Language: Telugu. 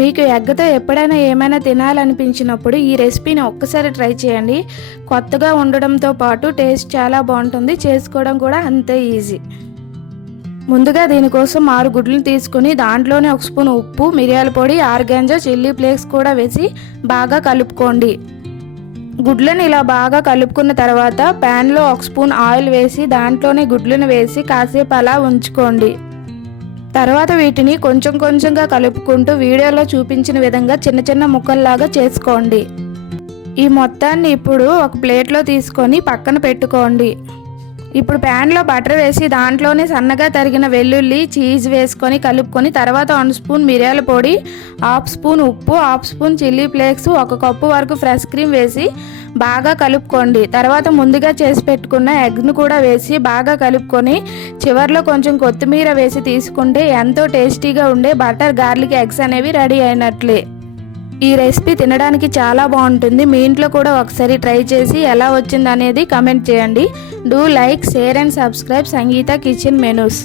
మీకు ఎగ్తో ఎప్పుడైనా ఏమైనా తినాలనిపించినప్పుడు ఈ రెసిపీని ఒక్కసారి ట్రై చేయండి. కొత్తగా ఉండడంతో పాటు టేస్ట్ చాలా బాగుంటుంది, చేసుకోవడం కూడా అంతే ఈజీ. ముందుగా దీనికోసం 6 గుడ్లను తీసుకుని దాంట్లోనే 1 స్పూన్ ఉప్పు, మిరియాల పొడి, ఆర్గాంజా, చిల్లీ ఫ్లేక్స్ కూడా వేసి బాగా కలుపుకోండి. గుడ్లను ఇలా బాగా కలుపుకున్న తర్వాత ప్యాన్లో 1 స్పూన్ ఆయిల్ వేసి దాంట్లోనే గుడ్లను వేసి కాసేపు అలా ఉంచుకోండి. తర్వాత వీటిని కొంచెం కొంచెంగా కలుపుకుంటూ వీడియోలో చూపించిన విధంగా చిన్న చిన్న ముక్కల్లాగా చేసుకోండి. ఈ మొత్తాన్ని ఇప్పుడు ఒక ప్లేట్లో తీసుకొని పక్కన పెట్టుకోండి. ఇప్పుడు ప్యాన్లో బటర్ వేసి దాంట్లోనే సన్నగా తరిగిన వెల్లుల్లి, చీజ్ వేసుకొని కలుపుకొని తర్వాత 1 స్పూన్ మిరియాల పొడి, 1/2 స్పూన్ ఉప్పు, 1/2 స్పూన్ చిల్లీ ఫ్లేక్స్, 1 కప్పు వరకు ఫ్రెష్ క్రీమ్ వేసి బాగా కలుపుకోండి. తర్వాత ముందుగా చేసి పెట్టుకున్న ఎగ్ను కూడా వేసి బాగా కలుపుకొని చివర్లో కొంచెం కొత్తిమీర వేసి తీసుకుంటే ఎంతో టేస్టీగా ఉండే బటర్ గార్లిక్ ఎగ్స్ అనేవి రెడీ అయినట్లే. ఈ రెసిపీ తినడానికి చాలా బాగుంటుంది. మీ ఇంట్లో కూడా ఒకసారి ట్రై చేసి ఎలా వచ్చిందనేది కామెంట్ చేయండి. Do like, share and subscribe Sangeetha kitchen menus.